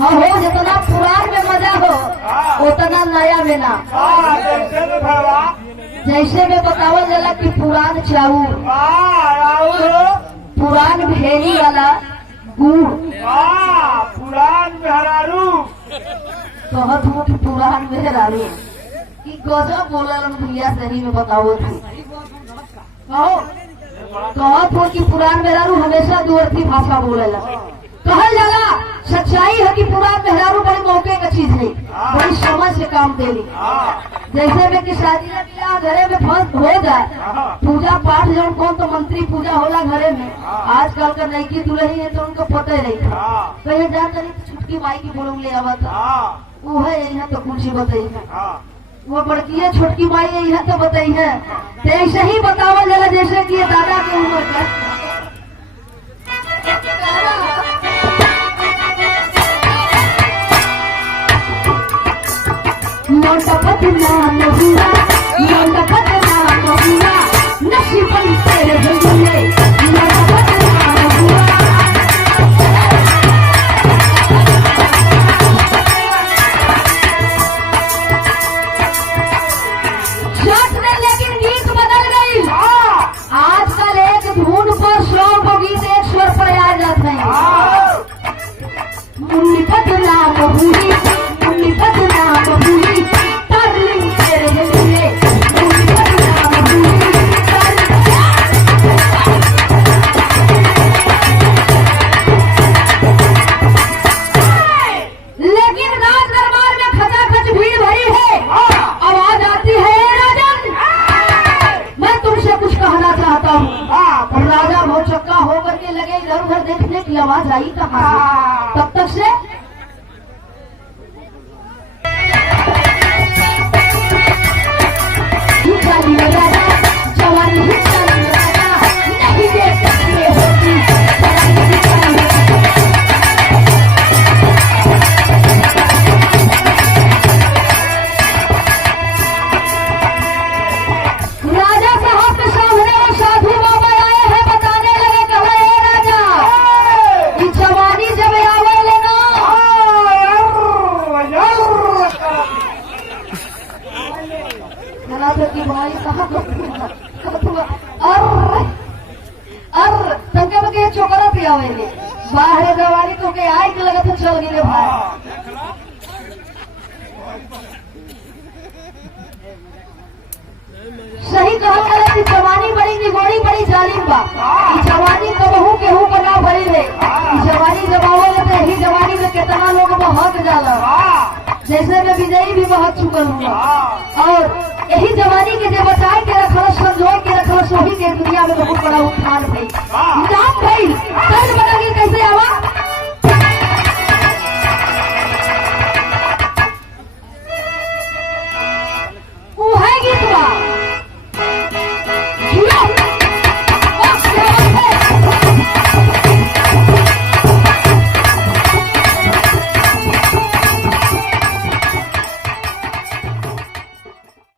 हाँ हो, जितना पुरान में मजा हो उतना नया में ना। जैसे में बतावल जाला कि पुरान चाउर, पुरान भेली वाला गुड़, पुरान मेहरारू कहत हूँ कि पुरान मेहरारू की गजब बोलन भैया, सही में बताओ तू कहो। कहत हो कि पुरान मेहरारू हमेशा दुअर्थी भाषा बोलेला। कहल जाला सच्चाई है कि पुरान मेहरारू बड़ी मौके का चीज नहीं, बड़ी समझ से काम देली। जैसे में कि शादी ब्याह घरे में फंस हो जाए, पूजा पाठ जब कौन तो मंत्री पूजा होला घरे में, आजकल का नईकी दुल्ही है तो उनको पता ही नहीं था। कहीं जा करी छुटकी माई की बोलो ले आवत वो है यहाँ तो कुछ ही बताई है, वो बड़की है छोटकी माई है यहाँ तो बताई है। तो ऐसे ही बतावल जाला जैसे कि दादा की उम्र का मोटपत नाम हुआ, मोटपत नाम हुआ, नसीबन तेरे भूले, मोटपत नाम हुआ। शर्ट में लेकिन गीत बदल गई। आजकल एक धुन पर 100 को गीत एक स्वर पर आ जाते हैं। मुन्नीपत नाम हुई, मुन्नीपत नाम हुई, डार्लिंग तेरे लिए, मुन्नीपत नाम हुई, लेकिन राज दरबार में खचाखच भीड़ भरी है। आवाज आती है, राजन मैं तुमसे कुछ कहना चाहता हूँ। राजा बहुत चक्का होकर के लगे इधर उधर देखने की, आवाज आई कहाँ? तब तक से जवानी नहीं देख सकते होती। राजा साहब के सामने वो साधु बाबा आए हैं, बताने लगे कहा हे राजा, ये जवानी जब आवे लेना की भाई कहा और तंके में के छोकरा पियावेंगे बाहर जवानी तो के आए के लगा तो चल गए भाई। सही कहा गया कि जवानी बड़ी निगोड़ी बड़ी जालिम बा। जवानी कबहू केहू बना भरी है। जवानी जब आवल तो यही जवानी में कितना लोग बहक जाला, जैसे में विजयी भी बहुत चुकल हुआ। और यही जवानी के जो बचाए के रखल, संजोए के रखल, सभी के दुनिया में बहुत बड़ा उत्थान भई, नाम भई, कैसे आवा